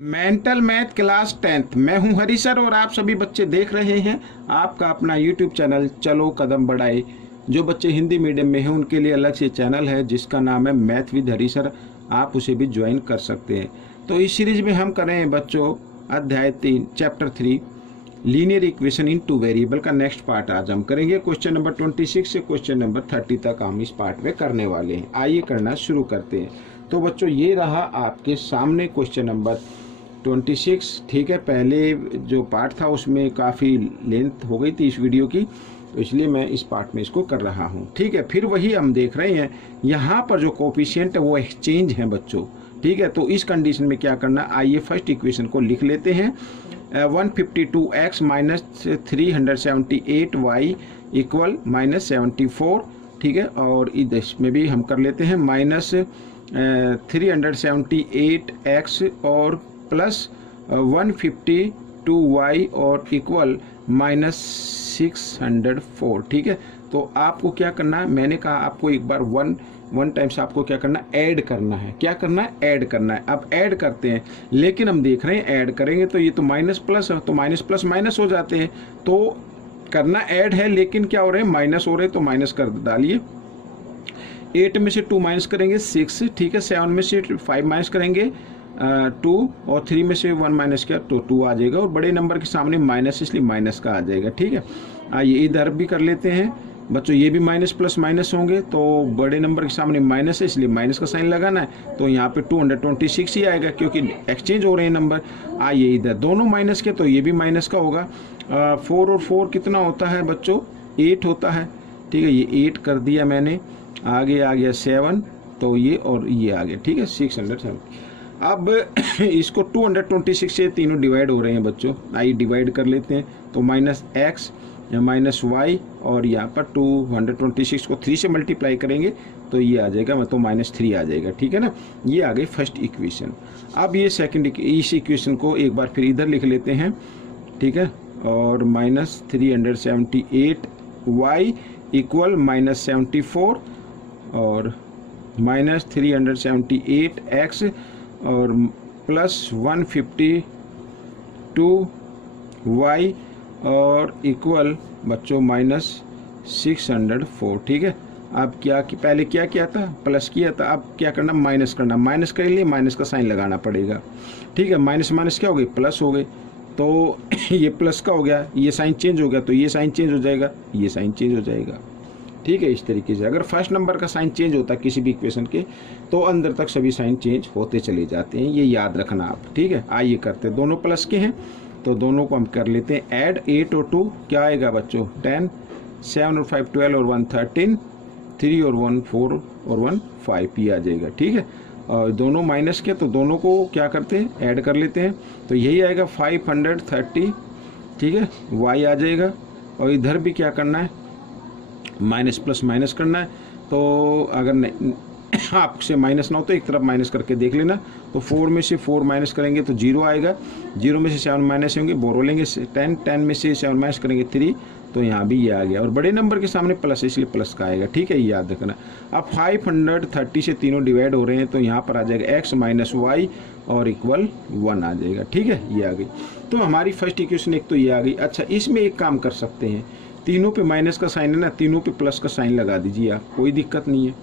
Mental math class 10th मैं हूं हरी sir और आप सभी बच्चे देख रहे हैं आपका अपना यूट्यूब चैनल चलो कदम बढ़ाए। जो बच्चे हिंदी मीडियम में हैं उनके लिए अलग से चैनल है जिसका नाम है मैथ विद हरी सर, आप उसे भी ज्वाइन कर सकते हैं। तो इस सीरीज में हम करें बच्चों अध्याय 3 chapter 3 linear equation in two variable का नेक्स्ट पार्ट आज हम करेंगे। क्वेश्चन नंबर 26 से क्वेश्चन नंबर 30 तक हम इस पार्ट में करने वाले हैं। आइए करना शुरू करते हैं। तो बच्चों ये रहा आपके सामने क्वेश्चन नंबर 26। ठीक है, पहले जो पार्ट था उसमें काफ़ी लेंथ हो गई थी इस वीडियो की, तो इसलिए मैं इस पार्ट में इसको कर रहा हूँ। ठीक है, फिर वही हम देख रहे हैं यहाँ पर जो कोफिशिएंट है वो एक्सचेंज है बच्चों। ठीक है, तो इस कंडीशन में क्या करना, आइए फर्स्ट इक्वेशन को लिख लेते हैं। 152x minus 378y equal minus 74। ठीक है, और इसमें भी हम कर लेते हैं माइनस 378x और प्लस 152y और इक्वल माइनस 604। ठीक है, तो आपको क्या करना है, मैंने कहा आपको एक बार वन टाइम्स आपको क्या करना है, ऐड करना है। क्या करना है, ऐड करना है। अब ऐड करते हैं, लेकिन हम देख रहे हैं ऐड करेंगे तो ये तो माइनस प्लस है, तो माइनस प्लस माइनस हो जाते हैं। तो करना ऐड है लेकिन क्या हो रहे हैं, माइनस हो रहे हैं, तो माइनस कर डालिए। 8 में से 2 माइनस करेंगे 6। ठीक है, 7 में से 5 माइनस करेंगे 2 और 3 में से 1 माइनस किया तो 2 आ जाएगा, और बड़े नंबर के सामने माइनस इसलिए माइनस का आ जाएगा। ठीक है, आइए इधर भी कर लेते हैं बच्चों, ये भी माइनस प्लस माइनस होंगे, तो बड़े नंबर के सामने माइनस है इसलिए माइनस का साइन लगाना है, तो यहाँ पे 226 ही आएगा क्योंकि एक्सचेंज हो रहे हैं नंबर। आइए इधर दोनों माइनस के, तो ये भी माइनस का होगा। 4 और 4 कितना होता है बच्चों, 8 होता है। ठीक है, ये 8 कर दिया मैंने, आगे आ गया 7, तो ये और ये आ गया। ठीक है, 607। अब इसको 226 से तीनों डिवाइड हो रहे हैं बच्चों, आइए डिवाइड कर लेते हैं। तो माइनस एक्स माइनस वाई और यहाँ पर 226 को 3 से मल्टीप्लाई करेंगे तो ये आ जाएगा, मतलब माइनस 3 आ जाएगा। ठीक है ना, ये आ गई फर्स्ट इक्वेशन। अब ये सेकंड इस इक्वेशन को एक बार फिर इधर लिख लेते हैं। ठीक है, और माइनस 378y इक्वल माइनस 74 और माइनस 378x और प्लस 152y और इक्वल बच्चों माइनस 604। ठीक है, अब क्या कि पहले क्या किया था, प्लस किया था, अब क्या करना, माइनस करना। माइनस के लिए माइनस का साइन लगाना पड़ेगा। ठीक है, माइनस माइनस क्या हो गई, प्लस हो गई, तो ये प्लस का हो गया, ये साइन चेंज हो गया, तो ये साइन चेंज हो जाएगा, ये साइन चेंज हो जाएगा। ठीक है, इस तरीके से अगर फर्स्ट नंबर का साइन चेंज होता है किसी भी इक्वेशन के, तो अंदर तक सभी साइन चेंज होते चले जाते हैं, ये याद रखना आप। ठीक है, आइए करते हैं, दोनों प्लस के हैं तो दोनों को हम कर लेते हैं ऐड। 8 और 2 क्या आएगा बच्चों, 10, 7 और 5 12 और 1 13, 3 और 1 4 और 1 5 ये आ जाएगा। ठीक है, और दोनों माइनस के, तो दोनों को क्या करते हैं, ऐड कर लेते हैं, तो यही आएगा 530। ठीक है, y आ जाएगा, और इधर भी क्या करना है, माइनस प्लस माइनस करना है। तो अगर नहीं आपसे माइनस ना हो तो एक तरफ माइनस करके देख लेना। तो 4 में से 4 माइनस करेंगे तो 0 आएगा, 0 में से 7 माइनस होंगे, बोरो लेंगे 10, 10 में से 7 माइनस करेंगे 3, तो यहाँ भी ये आ गया, और बड़े नंबर के सामने प्लस है इसलिए प्लस का आएगा। ठीक है, ये याद रखना। अब 530 से तीनों डिवाइड हो रहे हैं, तो यहाँ पर आ जाएगा x माइनस वाई और इक्वल 1 आ जाएगा। ठीक है, ये आ गई। तो हमारी फर्स्ट इक्वेशन एक तो ये आ गई। अच्छा, इसमें एक काम कर सकते हैं, तीनों पे माइनस का साइन है ना, तीनों पे प्लस का साइन लगा दीजिए आप, कोई दिक्कत नहीं है,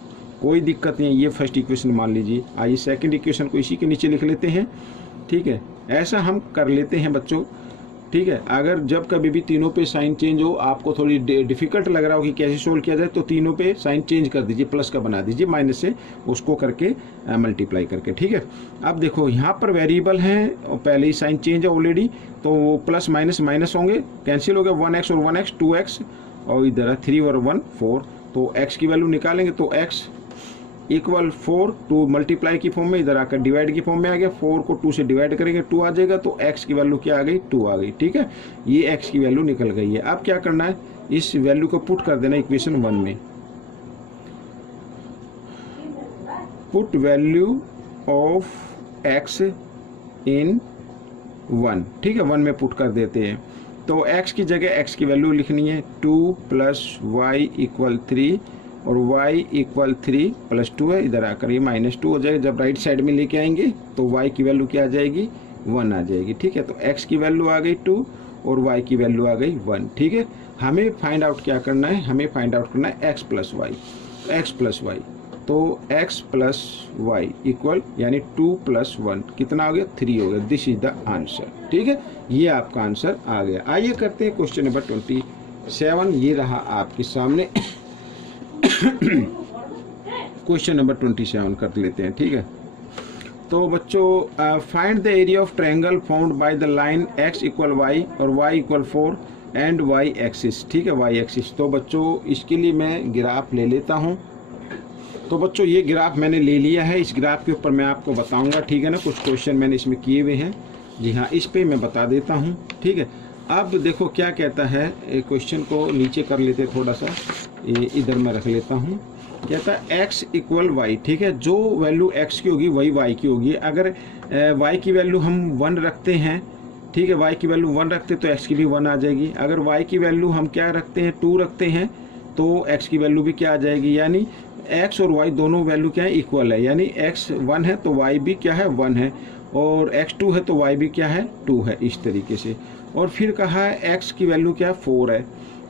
कोई दिक्कत नहीं है। ये फर्स्ट इक्वेशन मान लीजिए। आइए सेकंड इक्वेशन को इसी के नीचे लिख लेते हैं। ठीक है, ऐसा हम कर लेते हैं बच्चों। ठीक है, अगर जब कभी भी तीनों पे साइन चेंज हो, आपको थोड़ी डिफिकल्ट लग रहा हो कि कैसे सोल्व किया जाए, तो तीनों पे साइन चेंज कर दीजिए, प्लस का बना दीजिए, माइनस से उसको करके मल्टीप्लाई करके। ठीक है, अब देखो यहाँ पर वेरिएबल हैं, पहले ही साइन चेंज है ऑलरेडी, तो प्लस माइनस माइनस होंगे, कैंसिल हो गया, 1x और 1x 2x, और इधर 3 और 1 4, तो x की वैल्यू निकालेंगे तो x इक्वल 4, 2 मल्टीप्लाई की फॉर्म में, इधर आकर डिवाइड की फॉर्म में आ गया, 4 को 2 से डिवाइड करेंगे 2 आ जाएगा, तो x की वैल्यू क्या आ गई, 2 आ गई। ठीक है, ये x की वैल्यू निकल गई है। अब क्या करना है, इस वैल्यू को पुट कर देना इक्वेशन 1 में, पुट वैल्यू ऑफ x इन 1। ठीक है, 1 में पुट कर देते हैं, तो x की जगह x की वैल्यू लिखनी है 2 प्लस वाई इक्वल 3 और y इक्वल 3 प्लस 2 है, इधर आकर ये -2 हो जाएगा। जब राइट साइड में लेके आएंगे तो y की वैल्यू क्या आ जाएगी, 1 आ जाएगी। ठीक है, तो x की वैल्यू आ गई 2 और y की वैल्यू आ गई 1। ठीक है, हमें फाइंड आउट क्या करना है, हमें फाइंड आउट करना है x प्लस वाई। तो x प्लस वाई इक्वल यानी 2 प्लस 1 कितना हो गया, 3 हो गया। This is the answer. ठीक है, ये आपका आंसर आ गया। आइए करते हैं क्वेश्चन नंबर 27। ये रहा आपके सामने क्वेश्चन नंबर 27 कर लेते हैं। ठीक है, तो बच्चों find the area of triangle found by the line x equal y और y equal 4 and y axis. ठीक है, y एक्सिस। तो बच्चों इसके लिए मैं ग्राफ ले लेता हूँ। तो बच्चों ये ग्राफ मैंने ले लिया है, इस ग्राफ के ऊपर मैं आपको बताऊंगा। ठीक है ना, कुछ क्वेश्चन मैंने इसमें किए हुए हैं। जी हाँ, इस पे मैं बता देता हूँ। ठीक है, अब देखो क्या कहता है, क्वेश्चन को नीचे कर लेते थोड़ा सा, इधर मैं रख लेता हूँ। कहता है x इक्वल वाई। ठीक है, जो वैल्यू x की होगी वही y की होगी। अगर y की वैल्यू हम 1 रखते हैं, ठीक है, y की वैल्यू 1 रखते तो x की भी 1 आ जाएगी। अगर y की वैल्यू हम क्या रखते हैं, 2 रखते हैं, तो x की वैल्यू भी क्या आ जाएगी। यानी x और y दोनों वैल्यू क्या है, इक्वल है। यानी x 1 है तो y भी क्या है, 1 है, और x 2 है तो y भी क्या है, 2 है, इस तरीके से। और फिर कहा है x की वैल्यू क्या है, 4 है,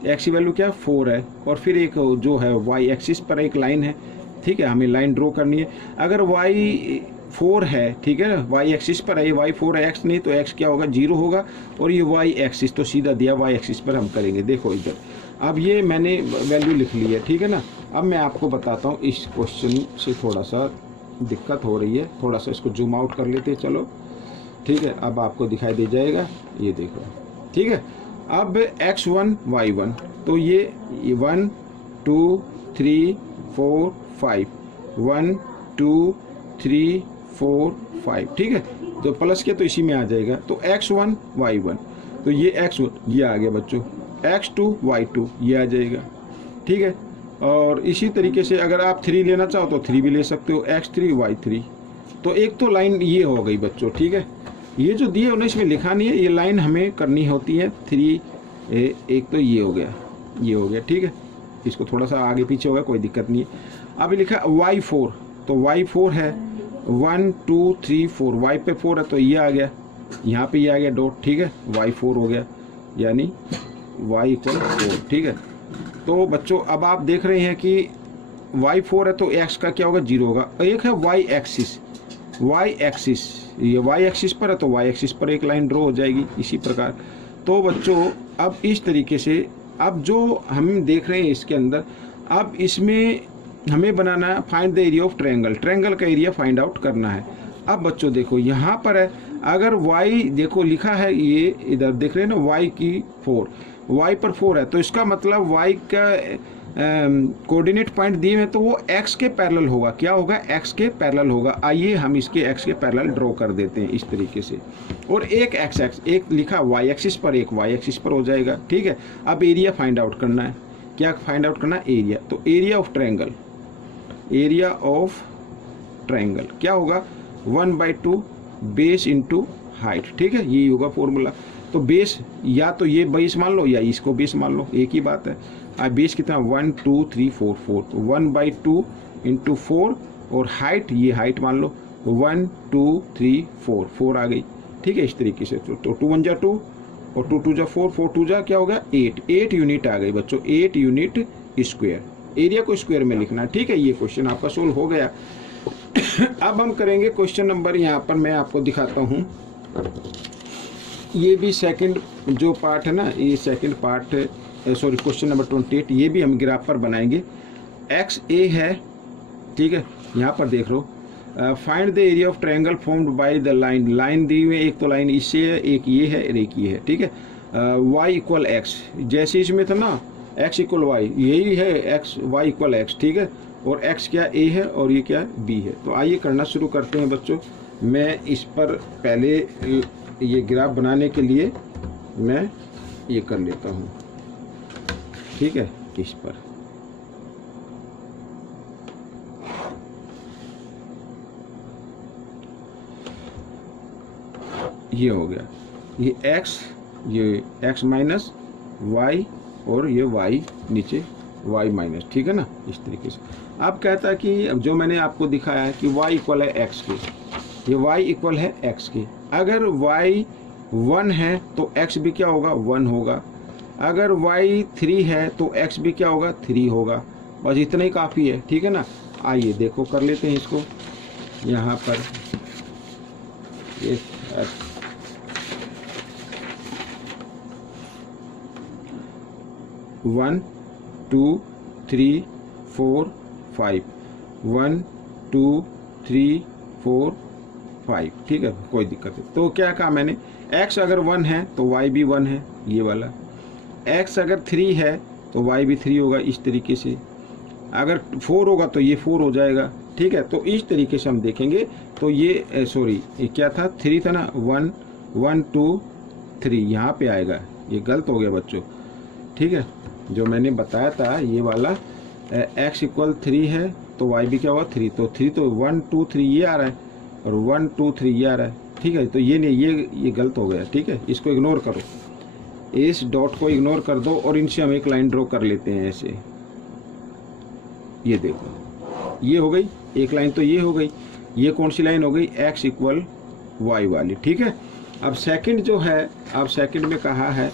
x की वैल्यू क्या है, 4 है। और फिर एक जो है y एक्सिस पर एक लाइन है। ठीक है, हमें लाइन ड्रॉ करनी है। अगर y 4 है, ठीक है ना, y एक्सिस पर है, y 4 है, x नहीं, तो x क्या होगा, 0 होगा। और ये y एक्सिस तो सीधा दिया, y एक्सिस पर हम करेंगे। देखो इधर, अब ये मैंने वैल्यू लिख ली है। ठीक है ना, अब मैं आपको बताता हूँ, इस क्वेश्चन से थोड़ा सा दिक्कत हो रही है, थोड़ा सा इसको जूम आउट कर लेते हैं। चलो ठीक है, अब आपको दिखाई दे जाएगा, ये देखो। ठीक है, अब x1 y1, तो ये 1 2 3 4 5, 1 2 3 4 5। ठीक है, तो प्लस के तो इसी में आ जाएगा। तो x1 y1, तो ये x1 ये आ गया बच्चों, x2 y2 ये आ जाएगा। ठीक है, और इसी तरीके से अगर आप 3 लेना चाहो तो 3 भी ले सकते हो, x3 y3। तो एक तो लाइन ये हो गई बच्चों। ठीक है, ये जो दिए उन्हें इसमें लिखा नहीं है, ये लाइन हमें करनी होती है 3। एक तो ये हो गया, ये हो गया। ठीक है, इसको थोड़ा सा आगे पीछे होगा, कोई दिक्कत नहीं है। अब लिखा y4, तो y4 है 1 2 3 4, y पे 4 है तो ये आ गया, यहाँ पे ये आ गया डॉट। ठीक है, y4 हो गया, यानी y इक्वल 4। ठीक है, तो बच्चों अब आप देख रहे हैं कि y4 है तो x का क्या होगा, 0 होगा। एक है y एक्सिस, ये y एक्सिस पर है तो y एक्सिस पर एक लाइन ड्रॉ हो जाएगी इसी प्रकार। तो बच्चों अब इस तरीके से, अब जो हम देख रहे हैं इसके अंदर, अब इसमें हमें बनाना है find the area of triangle, triangle का एरिया फाइंड आउट करना है। अब बच्चों देखो यहाँ पर है, अगर y देखो लिखा है, ये इधर देख रहे हैं ना, y की 4, y पर 4 है, तो इसका मतलब y का कोऑर्डिनेट पॉइंट दिए हैं तो वो x के पैरेलल होगा। क्या होगा, x के पैरेलल होगा। आइए हम इसके x के पैरेलल ड्रॉ कर देते हैं इस तरीके से। और एक एक लिखा y एक्सिस पर, एक y एक्सिस पर हो जाएगा। ठीक है, अब एरिया फाइंड आउट करना है। क्या फाइंड आउट करना है, एरिया। तो area of triangle, area of triangle क्या होगा, 1/2 बेस इंटू हाइट। ठीक है, ये होगा फॉर्मूला। तो बेस या तो ये बेस मान लो या इसको बेस मान लो, एक ही बात है। अब बेस कितना, 1 2 3 4 4, तो 1/2 इंटू 4, और हाइट ये हाइट मान लो, 1 2 3 4 4 आ गई। ठीक है, इस तरीके से। तो 2 1 जा 2 और 2 2 जा 4 4 2 जा क्या होगा, 8 यूनिट आ गई बच्चों, 8 यूनिट स्क्वायर। एरिया को स्क्वायर में लिखना है। ठीक है, ये क्वेश्चन आपका सोल्व हो गया। अब हम करेंगे क्वेश्चन नंबर, यहाँ पर मैं आपको दिखाता हूँ, ये भी सेकंड जो पार्ट है ना, ये second part, sorry question number 28, ये भी हम ग्राफ पर बनाएंगे। एक्स ए है, ठीक है, यहाँ पर देख लो, find the area of triangle formed by the line, line दी हुई है, एक तो लाइन इससे है, एक ये है और एक ये है। ठीक है, वाई इक्वल एक्स, जैसे इसमें था ना एक्स इक्वल वाई, यही है एक्स, वाई इक्वल एक्स। ठीक है, और एक्स क्या ए है और ये क्या बी है। तो आइए करना शुरू करते हैं बच्चों। मैं इस पर पहले ये ग्राफ बनाने के लिए मैं ये कर लेता हूँ। ठीक है, इस पर ये हो गया, ये x माइनस y और ये y नीचे y माइनस। ठीक है ना, इस तरीके से। अब कहता है कि अब जो मैंने आपको दिखाया है कि y इक्वल है x के, ये y इक्वल है x के। अगर y 1 है तो x भी क्या होगा 1 होगा, अगर y 3 है तो x भी क्या होगा 3 होगा। बस इतना ही काफ़ी है, ठीक है ना। आइए देखो कर लेते हैं इसको यहाँ पर। ये 1 2 3 4 5, 1 2 3 4 5, ठीक है, कोई दिक्कत है। तो क्या कहा मैंने, x अगर 1 है तो y भी 1 है, ये वाला। x अगर 3 है तो y भी 3 होगा, इस तरीके से। अगर 4 होगा तो ये 4 हो जाएगा, ठीक है। तो इस तरीके से हम देखेंगे। तो ये सॉरी ये क्या था, 3 था ना, 1 1 2 3 यहाँ पे आएगा, ये गलत हो गया बच्चों, ठीक है। जो मैंने बताया था ये वाला x इक्वल 3 है तो y भी क्या होगा 3, तो 3 तो 1 2 3 ये आ रहा है और 1 2 3 ये आ रहा है, ठीक है। तो ये नहीं, ये गलत हो गया, ठीक है। इसको इग्नोर करो, इस डॉट को इग्नोर कर दो और इनसे हम एक लाइन ड्रॉ कर लेते हैं ऐसे। ये देखो ये हो गई एक लाइन, तो ये हो गई। ये कौन सी लाइन हो गई, x इक्वल y वाली, ठीक है। अब सेकंड जो है, अब सेकंड में कहा है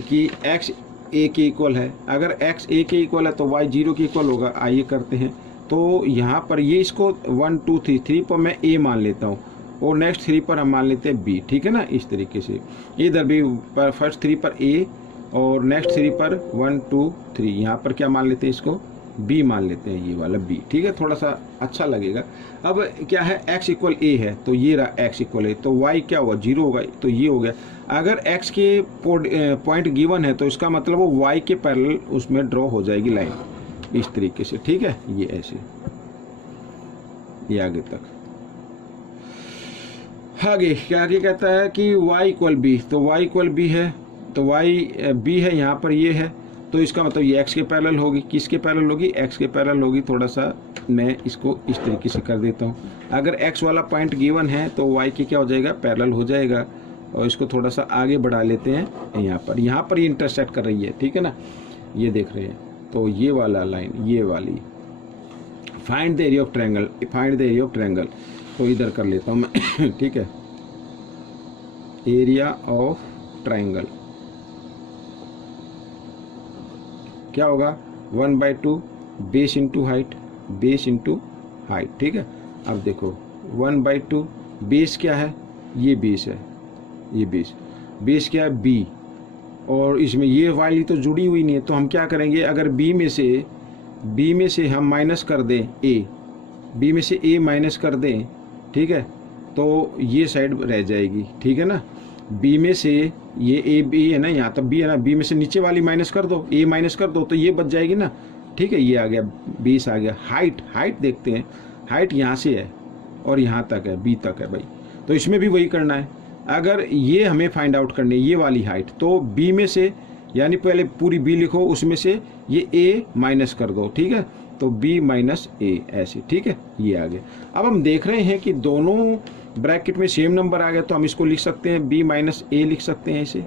कि x a के इक्वल है। अगर x a के इक्वल है तो y 0 के इक्वल होगा। आइए करते हैं। तो यहाँ पर ये इसको 1 2 3 3 पर मैं a मान लेता हूँ और नेक्स्ट 3 पर हम मान लेते हैं b, ठीक है ना। इस तरीके से इधर भी पर फर्स्ट 3 पर a और नेक्स्ट 3 पर 1 2 3, यहाँ पर क्या मान लेते हैं, इसको b मान लेते हैं, ये वाला b, ठीक है। थोड़ा सा अच्छा लगेगा। अब क्या है, x इक्वल a है तो ये रहा x इक्वल a, तो y क्या हुआ 0 होगा, तो ये हो गया। अगर x के पॉइंट गिवन है तो इसका मतलब वो y के पैरेलल उसमें ड्रॉ हो जाएगी लाइन, इस तरीके से, ठीक है। ये ऐसे, ये आगे तक। आगे क्या आगे कहता है कि y इक्वल b, तो y इक्वल b है, तो y b है, यहाँ पर ये है, तो इसका मतलब ये x के पैरेलल होगी। किसके पैरेलल होगी, x के पैरेलल होगी। थोड़ा सा मैं इसको इस तरीके से कर देता हूँ। अगर x वाला पॉइंट गिवन है तो y के क्या हो जाएगा, पैरेलल हो जाएगा। और इसको थोड़ा सा आगे बढ़ा लेते हैं, यहाँ पर ये इंटरसेक्ट कर रही है, ठीक है ना, ये देख रहे हैं। तो ये वाला लाइन, ये वाली, find the area of triangle, find the area of triangle, तो इधर कर लेता हूँ मैं ठीक है। एरिया ऑफ ट्रायंगल क्या होगा, 1/2 base into height, base into height, ठीक है। अब देखो 1/2 बेस क्या है, ये बेस है, ये बेस क्या है b, और इसमें ये वाली तो जुड़ी हुई नहीं है। तो हम क्या करेंगे, अगर b में से हम माइनस कर दें a, b में से a माइनस कर दें, ठीक है, तो ये साइड रह जाएगी, ठीक है ना। b में से ये a b है ना, यहाँ तक b है ना, b में से नीचे वाली माइनस कर दो, a माइनस कर दो, तो ये बच जाएगी ना, ठीक है। ये आ गया 20 आ गया। हाइट देखते हैं, हाइट यहाँ से है और यहाँ तक है, b तक है भाई, तो इसमें भी वही करना है। अगर ये हमें फाइंड आउट करनी है ये वाली हाइट, तो b में से, यानी पहले पूरी b लिखो, उसमें से ये a माइनस कर दो, ठीक है, तो b माइनस a ऐसे, ठीक है। ये आ गया। अब हम देख रहे हैं कि दोनों ब्रैकेट में सेम नंबर आ गया, तो हम इसको लिख सकते हैं b माइनस a लिख सकते हैं ऐसे,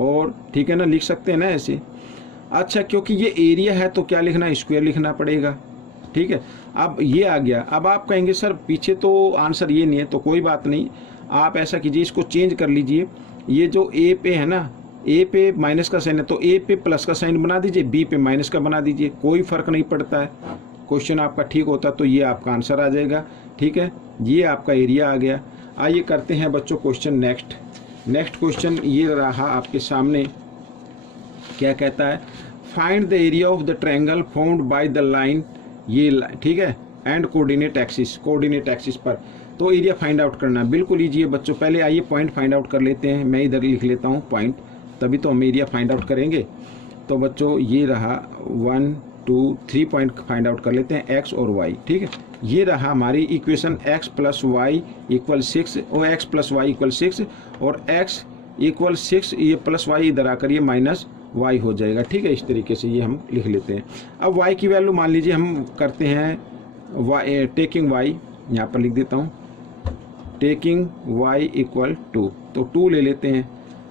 और ठीक है ना, लिख सकते हैं ना ऐसे। अच्छा, क्योंकि ये एरिया है तो क्या लिखना, स्क्वायर लिखना पड़ेगा, ठीक है। अब ये आ गया। अब आप कहेंगे सर पीछे तो आंसर ये नहीं है, तो कोई बात नहीं, आप ऐसा कीजिए, इसको चेंज कर लीजिए। ये जो a पे है ना, a पे माइनस का साइन है, तो a पे प्लस का साइन बना दीजिए, b पे माइनस का बना दीजिए, कोई फर्क नहीं पड़ता है। क्वेश्चन आपका ठीक होता तो ये आपका आंसर आ जाएगा, ठीक है। ये आपका एरिया आ गया। आइए करते हैं बच्चों क्वेश्चन नेक्स्ट क्वेश्चन ये रहा आपके सामने। क्या कहता है, find the area of the triangle formed by the line, ये ठीक है, एंड कोऑर्डिनेट एक्सिस पर। तो एरिया फाइंड आउट करना है, बिल्कुल ईजी है बच्चों। पहले आइए पॉइंट फाइंड आउट कर लेते हैं, मैं इधर लिख लेता हूँ पॉइंट, तभी तो हम एरिया फाइंड आउट करेंगे। तो बच्चों ये रहा 1 2 3 पॉइंट फाइंड आउट कर लेते हैं, x और y, ठीक है। ये रहा हमारी equation x plus y equal 6 और x प्लस वाई इक्वल 6 और x इक्वल 6, ये प्लस वाई इधर आकर ये माइनस y हो जाएगा, ठीक है। इस तरीके से ये हम लिख लेते हैं। अब y की वैल्यू मान लीजिए हम करते हैं टेकिंग y, यहाँ पर लिख देता हूँ, टेकिंग y इक्वल 2, तो 2 ले लेते हैं।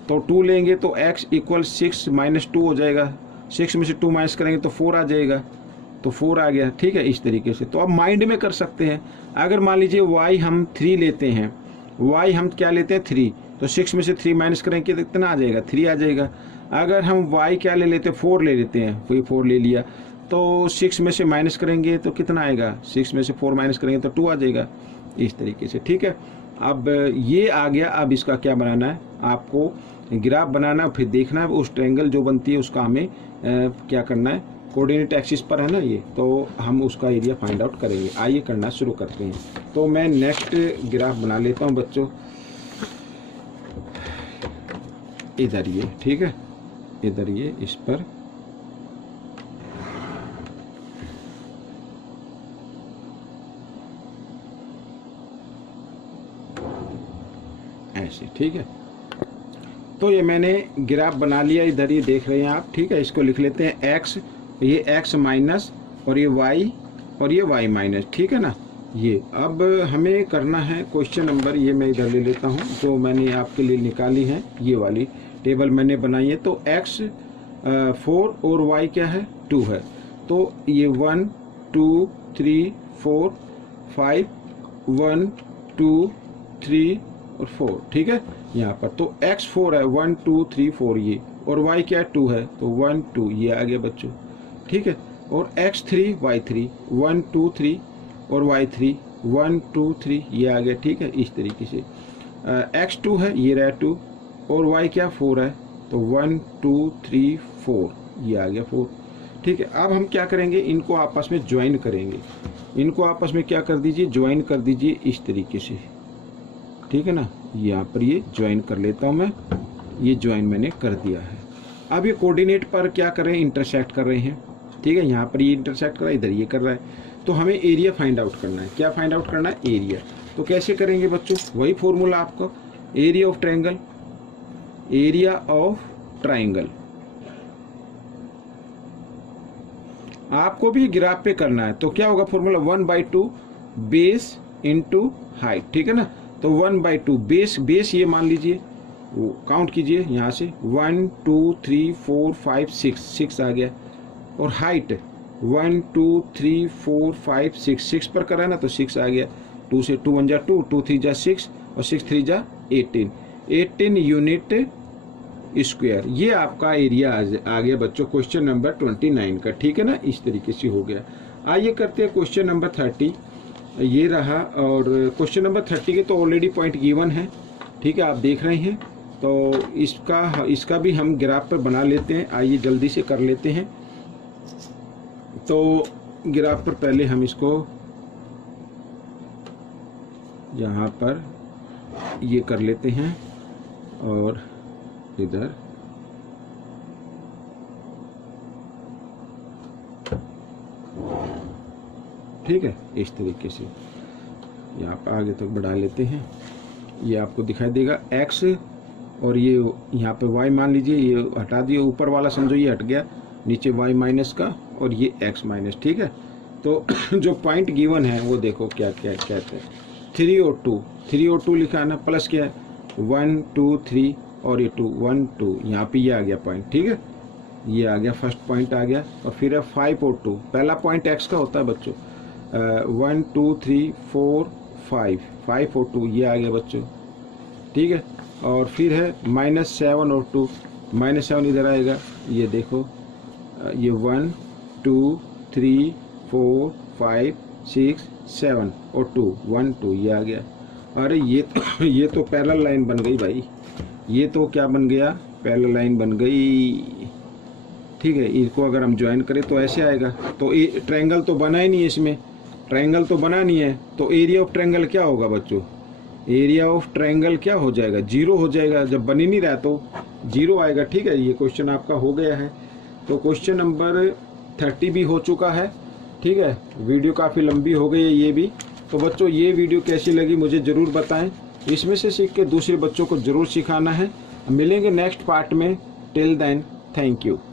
तो 2 लेंगे तो x इक्वल 6 माइनस 2 हो जाएगा, 6 में से 2 माइनस करेंगे तो 4 आ जाएगा, तो 4 आ गया, ठीक है। इस तरीके से तो अब माइंड में कर सकते हैं। अगर मान लीजिए y हम 3 लेते हैं y हम क्या लेते हैं 3, तो 6 में से 3 माइनस करेंगे तो कितना आ जाएगा 3 आ जाएगा। अगर हम y क्या ले लेते हैं 4 ले लेते हैं, वही 4 ले लिया, तो 6 में से माइनस करेंगे तो कितना आएगा, 6 में से 4 माइनस करेंगे तो 2 आ जाएगा, इस तरीके से। ठीक है, अब ये आ गया। अब इसका क्या बनाना है, आपको ग्राफ बनाना, फिर देखना है उस ट्रायंगल जो बनती है उसका हमें क्या करना है, कोऑर्डिनेट एक्सिस पर है ना ये, तो हम उसका एरिया फाइंड आउट करेंगे। आइए करना शुरू करते हैं। तो मैं नेक्स्ट ग्राफ बना लेता हूँ बच्चों, इधर ये, ठीक है, इधर ये, इस पर ऐसे, ठीक है। तो ये मैंने ग्राफ बना लिया, इधर ये देख रहे हैं आप, ठीक है। इसको लिख लेते हैं x, ये x माइनस, और ये y, और ये y माइनस, ठीक है ना। ये अब हमें करना है क्वेश्चन नंबर, ये मैं इधर ले लेता हूँ जो मैंने आपके लिए निकाली है, ये वाली टेबल मैंने बनाई है। तो x 4 और y क्या है 2 है, तो ये 1 2 3 4 5, 1 2 3 और 4, ठीक है यहाँ पर। तो x 4 है, 1 2 3 4 ये, और y क्या है 2 है, तो 1 2 ये आ गया बच्चों, ठीक है। और x 3 y 3, 1 2 3 और y 3 1 2 3 ये आ गया, ठीक है, इस तरीके से। x 2 है, ये रहा 2, और y क्या 4 है, तो 1 2 3 4 ये आ गया 4, ठीक है। अब हम क्या करेंगे, इनको आपस में ज्वाइन करेंगे। इनको आपस में क्या कर दीजिए, ज्वाइन कर दीजिए इस तरीके से, ठीक है ना। यहाँ पर ये ज्वाइन कर लेता हूँ मैं, ये ज्वाइन मैंने कर दिया है। अब ये कोऑर्डिनेट पर क्या कर रहे हैं, इंटरसेक्ट कर रहे हैं, ठीक है। यहाँ पर ये इंटरसेक्ट कर रहा है, इधर ये कर रहा है, तो हमें एरिया फाइंड आउट करना है। क्या फाइंड आउट करना है, एरिया। तो कैसे करेंगे बच्चों, वही फॉर्मूला आपको, area of triangle, area of triangle आपको भी ग्राफ पे करना है। तो क्या होगा फॉर्मूला, 1/2 बेस इंटू हाइट, ठीक है ना। तो 1/2 बेस ये मान लीजिए, वो काउंट कीजिए यहाँ से, 1 2 3 4 5 6 आ गया, और हाइट 1 2 3 4 5 6 पर करा ना, तो 6 आ गया। 2 से 2 1 जा 2, 2 3 जा 6, और 6 3 जा 18 यूनिट स्क्वायर। ये आपका एरिया आ गया बच्चों क्वेश्चन नंबर 29 का, ठीक है ना, इस तरीके से हो गया। आइए करते हैं क्वेश्चन नंबर 30, ये रहा। और क्वेश्चन नंबर 30 के तो ऑलरेडी पॉइंट गिवन है, ठीक है, आप देख रहे हैं। तो इसका भी हम ग्राफ पर बना लेते हैं, आइए जल्दी से कर लेते हैं। तो ग्राफ पर पहले हम इसको यहाँ पर ये कर लेते हैं, और इधर ठीक है, इस तरीके से यहाँ पर आगे तक बढ़ा लेते हैं। ये आपको दिखाई देगा x, और ये यहाँ पे y मान लीजिए, ये हटा दिए, ऊपर वाला समझो ये हट गया, नीचे y माइनस का, और ये x माइनस, ठीक है। तो जो पॉइंट गिवन है वो देखो क्या क्या कहते हैं, 3 और 2 लिखा है ना, प्लस क्या है 1 2 3, और ये 2 1 2, यहाँ पे ये आ गया पॉइंट, ठीक है, ये आ गया फर्स्ट पॉइंट आ गया। और फिर है 5 और 2, पहला पॉइंट x का होता है बच्चों, 1 2 3 4 5 और 2 ये आ गया बच्चों, ठीक है। और फिर है -7 और 2, -7 इधर आएगा, ये देखो, ये 1 2 3 4 5 6 7 और 2 1 2 ये आ गया। अरे ये तो पैरेलल लाइन बन गई भाई, ये तो क्या बन गया, पैरेलल लाइन बन गई, ठीक है। इसको अगर हम ज्वाइन करें तो ऐसे आएगा। तो ट्रायंगल तो बना ही नहीं है, इसमें ट्रायंगल तो बना नहीं है, तो एरिया ऑफ ट्रायंगल क्या होगा बच्चों, एरिया ऑफ ट्रायंगल क्या हो जाएगा, 0 हो जाएगा। जब बन ही नहीं रहा तो 0 आएगा, ठीक है। ये क्वेश्चन आपका हो गया है। तो क्वेश्चन नंबर 30 भी हो चुका है, ठीक है। वीडियो काफ़ी लंबी हो गई है ये भी। तो बच्चों ये वीडियो कैसी लगी मुझे ज़रूर बताएं, इसमें से सीख के दूसरे बच्चों को ज़रूर सिखाना है। मिलेंगे नेक्स्ट पार्ट में, टिल देन थैंक यू।